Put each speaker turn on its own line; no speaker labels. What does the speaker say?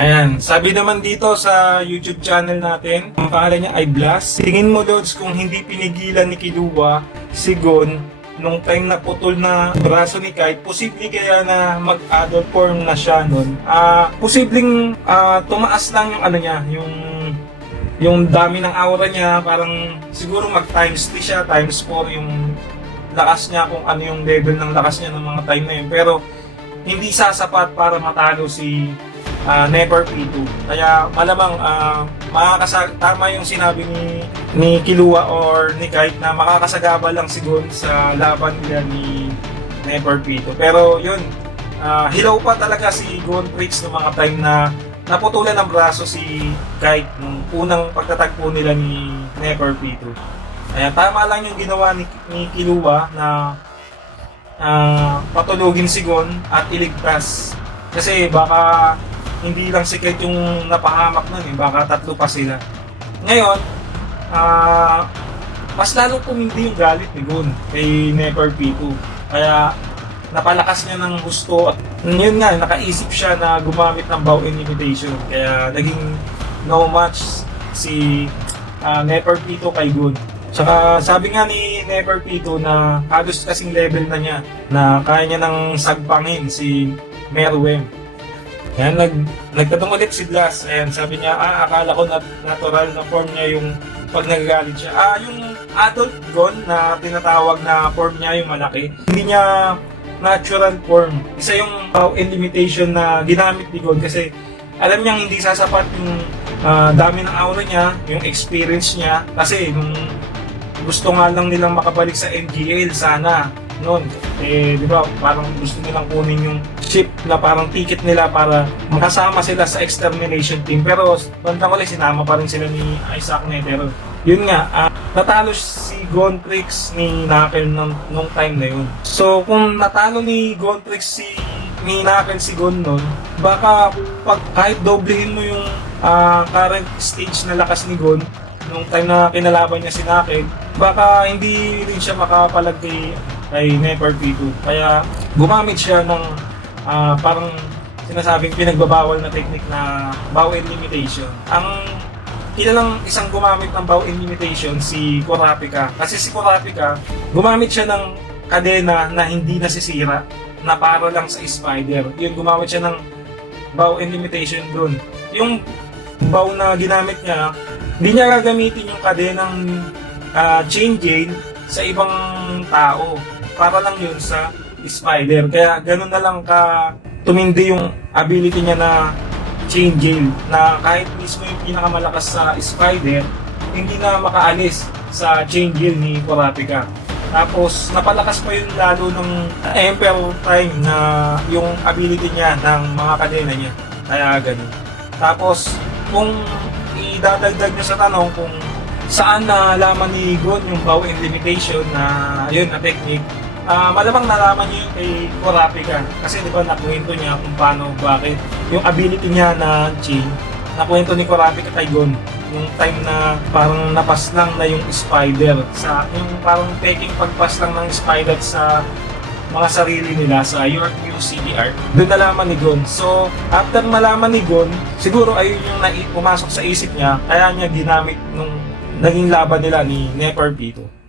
Ayan, sabi naman dito sa YouTube channel natin, ang pangalan niya ay Blast. Tingin mo, Lods, kung hindi pinigilan ni Kiluwa si Gon nung time na putol na braso ni Kite, posible kaya na mag-adult form na siya nun. Ah, posibleng ah, tumaas lang yung ano niya, yung yung dami ng aura niya, parang siguro mag times 3 siya, times 4 yung lakas niya, kung ano yung level ng lakas niya ng mga time na yun. Pero hindi sasapat para matalo si uh, Never P2. Kaya malamang uh, makakasa- tama yung sinabi ni ni Kilua or ni Kite na makakasagaba lang si Gon sa laban nila ni Never P2. Pero yun, ah, hilaw pa talaga si Gon Tricks ng mga time na naputulan ng braso si Kite nung unang pagtatagpo nila ni Never P2. Kaya tama lang yung ginawa ni, ni Kilua na ah, patulugin si Gon at iligtas. Kasi baka hindi lang si Kate yung napahamak nun eh, baka tatlo pa sila. Ngayon, ah mas lalong kumindi yung galit ni Gon kay Never P2. Kaya napalakas niya ng gusto at yun nga, nakaisip siya na gumamit ng bow and imitation. Kaya naging no match si uh, Never P2 kay Gon. Tsaka sabi nga ni Never P2 na halos kasing level na niya na kaya niya nang sagpangin si Merwem. Ayan, nag, nagtanong ulit si Blas. Ayan, sabi niya, ah, akala ko nat natural na form niya yung pag nagagalit siya. Ah, yung adult gon na tinatawag na form niya, yung malaki, hindi niya natural form. Isa yung uh, limitation na ginamit ni Gon kasi alam niyang hindi sasapat yung ah, dami ng aura niya, yung experience niya. Kasi nung gusto nga lang nilang makabalik sa NGL sana noon. Eh, di ba, parang gusto nilang kunin yung ship na parang ticket nila para makasama sila sa extermination team. Pero bandang ulit, sinama pa rin sila ni Isaac Netero. Yun nga, ah, natalo si Gontrix ni Knuckle nung, nung time na yun. So, kung natalo ni Gontrix si ni Knuckle si Gon nun, baka pag kahit doblehin mo yung ah, current stage na lakas ni Gon, nung time na kinalaban niya si Knuckle, baka hindi rin siya makapalag kay, kay Never P2. Kaya gumamit siya ng ah, parang sinasabing pinagbabawal na technique na bow and limitation. Ang kilalang isang gumamit ng bow and limitation si Kurapika. Kasi si Kurapika, gumamit siya ng kadena na hindi nasisira na para lang sa spider. Yun, gumamit siya ng bow and limitation dun. Yung bow na ginamit niya, hindi niya gagamitin yung kadenang ah, chain gain sa ibang tao. Para lang yun sa spider. Kaya ganun na lang ka tumindi yung ability niya na chain jail na kahit mismo yung pinakamalakas sa spider hindi na makaalis sa chain jail ni Kurapika. Tapos napalakas pa yun lalo ng Emperor time na yung ability niya ng mga kadena niya. Kaya ganun. Tapos kung idadagdag niyo sa tanong kung saan nalaman ni Gon yung bow and limitation na yun na technique, Ah, malamang nalaman niyo yun kay Kurapika. Kasi di ba nakwento niya kung paano, bakit. Yung ability niya na chain, nakwento ni Kurapika kay Gon. Yung time na parang napas lang na yung spider. sa Yung parang taking pagpas lang ng spider sa mga sarili nila sa York New CDR. Doon nalaman ni Gon. So, after malaman ni Gon, siguro ayun yung nai- pumasok sa isip niya, kaya niya ginamit nung naging laban nila ni Nefer P2.